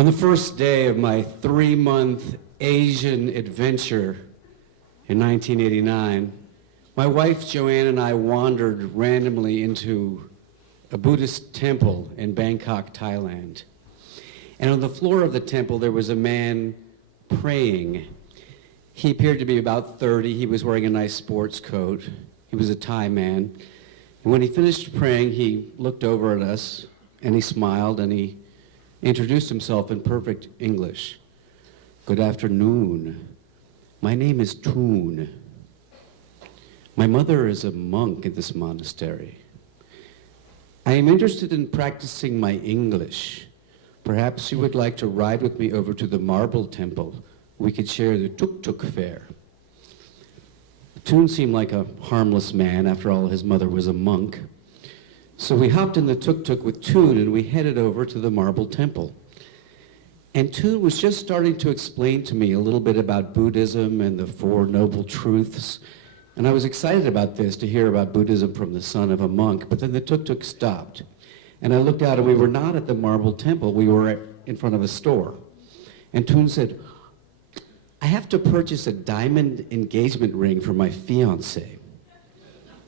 On the first day of my 3-month Asian adventure in 1989, my wife Joanne and I wandered randomly into a Buddhist temple in Bangkok, Thailand. And on the floor of the temple there was a man praying. He appeared to be about 30. He was wearing a nice sports coat. He was a Thai man. And when he finished praying, he looked over at us and he smiled and he introduced himself in perfect English. Good afternoon. My name is Toon. My mother is a monk at this monastery. I am interested in practicing my English. Perhaps you would like to ride with me over to the marble temple. We could share the tuk-tuk fare. Toon seemed like a harmless man. After all, his mother was a monk. So we hopped in the tuk-tuk with Toon and we headed over to the marble temple. And Toon was just starting to explain to me a little bit about Buddhism and the Four Noble Truths. And I was excited about this, to hear about Buddhism from the son of a monk. But then the tuk-tuk stopped. And I looked out and we were not at the marble temple. We were in front of a store. And Toon said, I have to purchase a diamond engagement ring for my fiancée.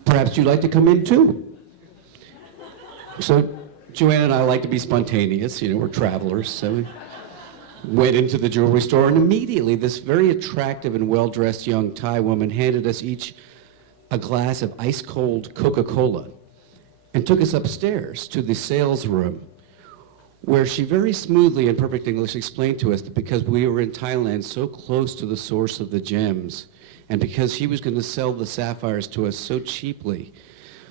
Perhaps you'd like to come in too. So Joanne and I like to be spontaneous, we're travelers, so we went into the jewelry store, and immediately this very attractive and well-dressed young Thai woman handed us each a glass of ice-cold Coca-Cola and took us upstairs to the sales room, where she very smoothly in perfect English explained to us that because we were in Thailand so close to the source of the gems, and because she was going to sell the sapphires to us so cheaply,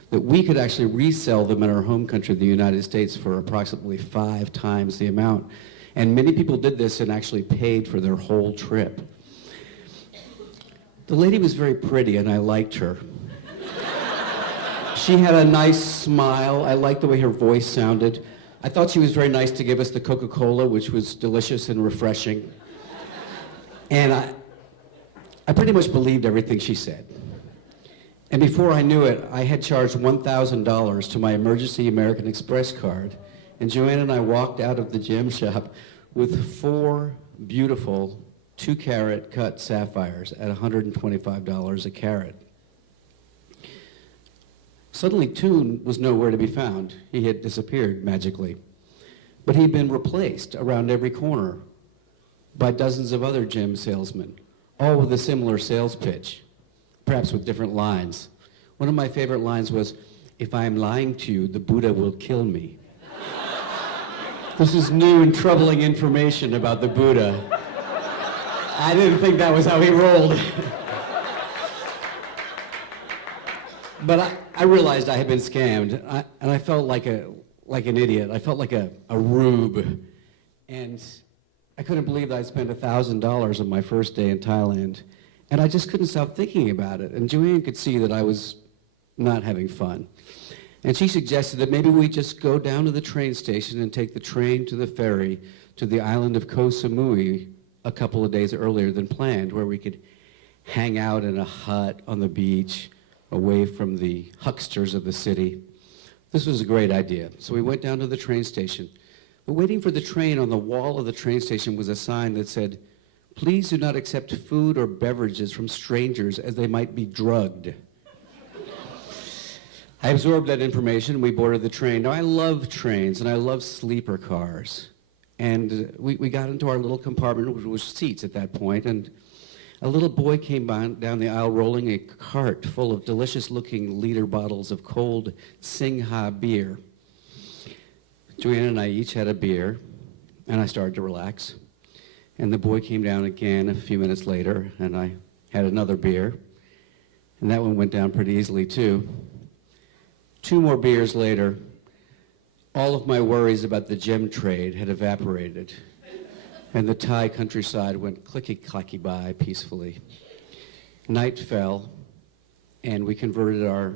that we could actually resell them in our home country, the United States, for approximately 5 times the amount. And many people did this and actually paid for their whole trip. The lady was very pretty and I liked her. She had a nice smile. I liked the way her voice sounded. I thought she was very nice to give us the Coca-Cola, which was delicious and refreshing. And I pretty much believed everything she said. And before I knew it, I had charged $1,000 to my emergency American Express card. And Joanne and I walked out of the gem shop with 4 beautiful 2-carat cut sapphires at $125 a carat. Suddenly, Toon was nowhere to be found. He had disappeared magically. But he'd been replaced around every corner by dozens of other gem salesmen, all with a similar sales pitch, perhaps with different lines. One of my favorite lines was, if I am lying to you, the Buddha will kill me. This is new and troubling information about the Buddha. I didn't think that was how he rolled. But I realized I had been scammed, and I felt like an idiot. I felt like a rube. And I couldn't believe that I'd spent $1,000 on my first day in Thailand. And I just couldn't stop thinking about it. And Joanne could see that I was not having fun. And she suggested that maybe we just go down to the train station and take the train to the ferry to the island of Koh Samui a couple of days earlier than planned, where we could hang out in a hut on the beach away from the hucksters of the city. This was a great idea. So we went down to the train station. But waiting for the train, on the wall of the train station was a sign that said, please do not accept food or beverages from strangers as they might be drugged. I absorbed that information and we boarded the train. Now, I love trains and I love sleeper cars. And we got into our little compartment, which was seats at that point, and a little boy came down the aisle rolling a cart full of delicious-looking liter bottles of cold Singha beer. Joanne and I each had a beer, and I started to relax. And the boy came down again a few minutes later, and I had another beer. And that one went down pretty easily, too. 2 more beers later, all of my worries about the gem trade had evaporated, and the Thai countryside went clicky-clacky by peacefully. Night fell, and we converted our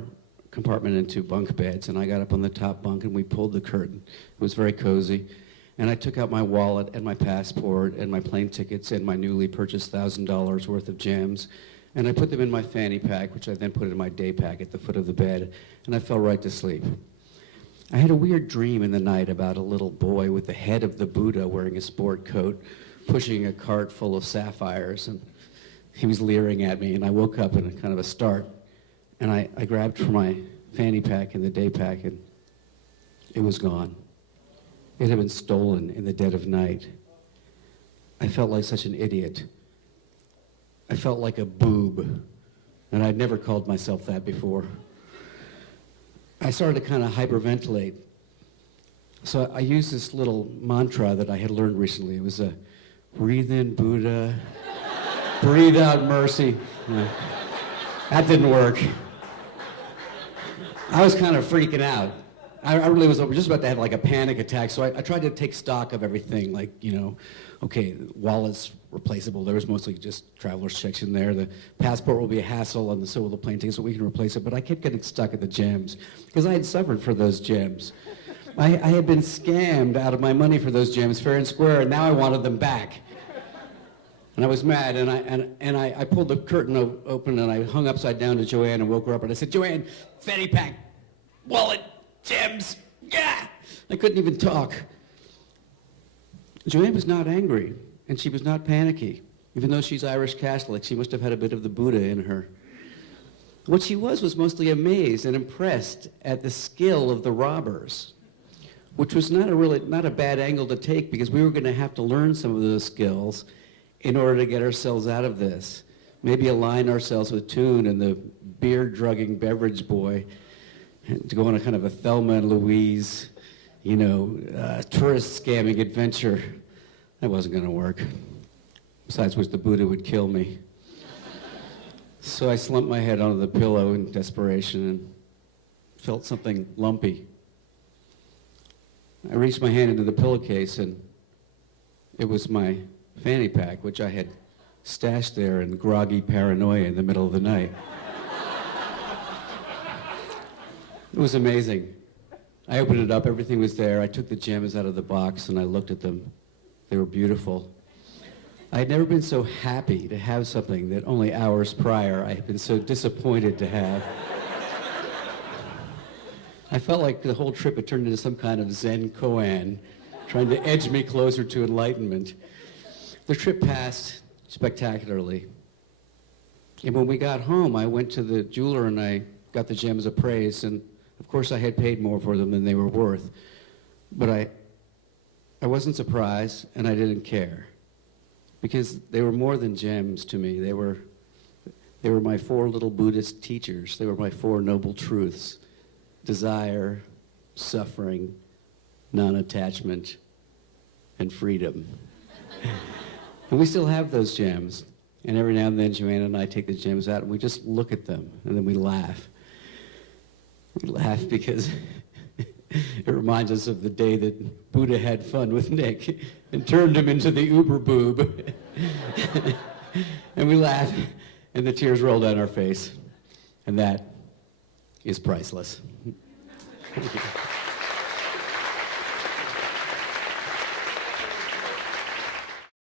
compartment into bunk beds, and I got up on the top bunk, and we pulled the curtain. It was very cozy. And I took out my wallet and my passport and my plane tickets and my newly purchased $1,000 worth of gems. And I put them in my fanny pack, which I then put in my day pack at the foot of the bed, and I fell right to sleep. I had a weird dream in the night about a little boy with the head of the Buddha wearing a sport coat, pushing a cart full of sapphires, and he was leering at me, and I woke up in a kind of a start, and I grabbed for my fanny pack in the day pack, and it was gone. It had been stolen in the dead of night. I felt like such an idiot. I felt like a boob, and I'd never called myself that before. I started to kind of hyperventilate. So I used this little mantra that I had learned recently. It was a breathe in Buddha, breathe out mercy. No, that didn't work. I was kind of freaking out. I really was just about to have like a panic attack, so I tried to take stock of everything, like, okay, wallet's replaceable. There was mostly just traveler's checks in there. The passport will be a hassle, and so will the plane tickets, so we can replace it. But I kept getting stuck at the gems, because I had suffered for those gems. I had been scammed out of my money for those gems, fair and square, and now I wanted them back. And I was mad, and I pulled the curtain open, and I hung upside down to Joanne and woke her up, and I said, Joanne, fanny pack, wallet, gems, yeah! I couldn't even talk. Joanne was not angry, and she was not panicky. Even though she's Irish Catholic, she must have had a bit of the Buddha in her. What she was mostly amazed and impressed at the skill of the robbers, which was not a bad angle to take, because we were going to have to learn some of those skills in order to get ourselves out of this. Maybe align ourselves with Toon and the beer-drugging beverage boy, and to go on a kind of a Thelma and Louise, tourist scamming adventure. That wasn't going to work. Besides which, the Buddha would kill me. So I slumped my head onto the pillow in desperation and felt something lumpy. I reached my hand into the pillowcase, and it was my fanny pack, which I had stashed there in groggy paranoia in the middle of the night. It was amazing. I opened it up, everything was there. I took the gems out of the box and I looked at them. They were beautiful. I had never been so happy to have something that only hours prior I had been so disappointed to have. I felt like the whole trip had turned into some kind of Zen koan, trying to edge me closer to enlightenment. The trip passed spectacularly. And when we got home, I went to the jeweler and I got the gems appraised, and of course I had paid more for them than they were worth. But I wasn't surprised, and I didn't care, because they were more than gems to me. They were my 4 little Buddhist teachers. They were my 4 noble truths: desire, suffering, non-attachment, and freedom. And we still have those gems. And every now and then, Joanna and I take the gems out, and we just look at them, and then we laugh. We laugh because it reminds us of the day that Buddha had fun with Nick and turned him into the uber boob. And we laugh, and the tears roll down our face. And that is priceless. Thank you.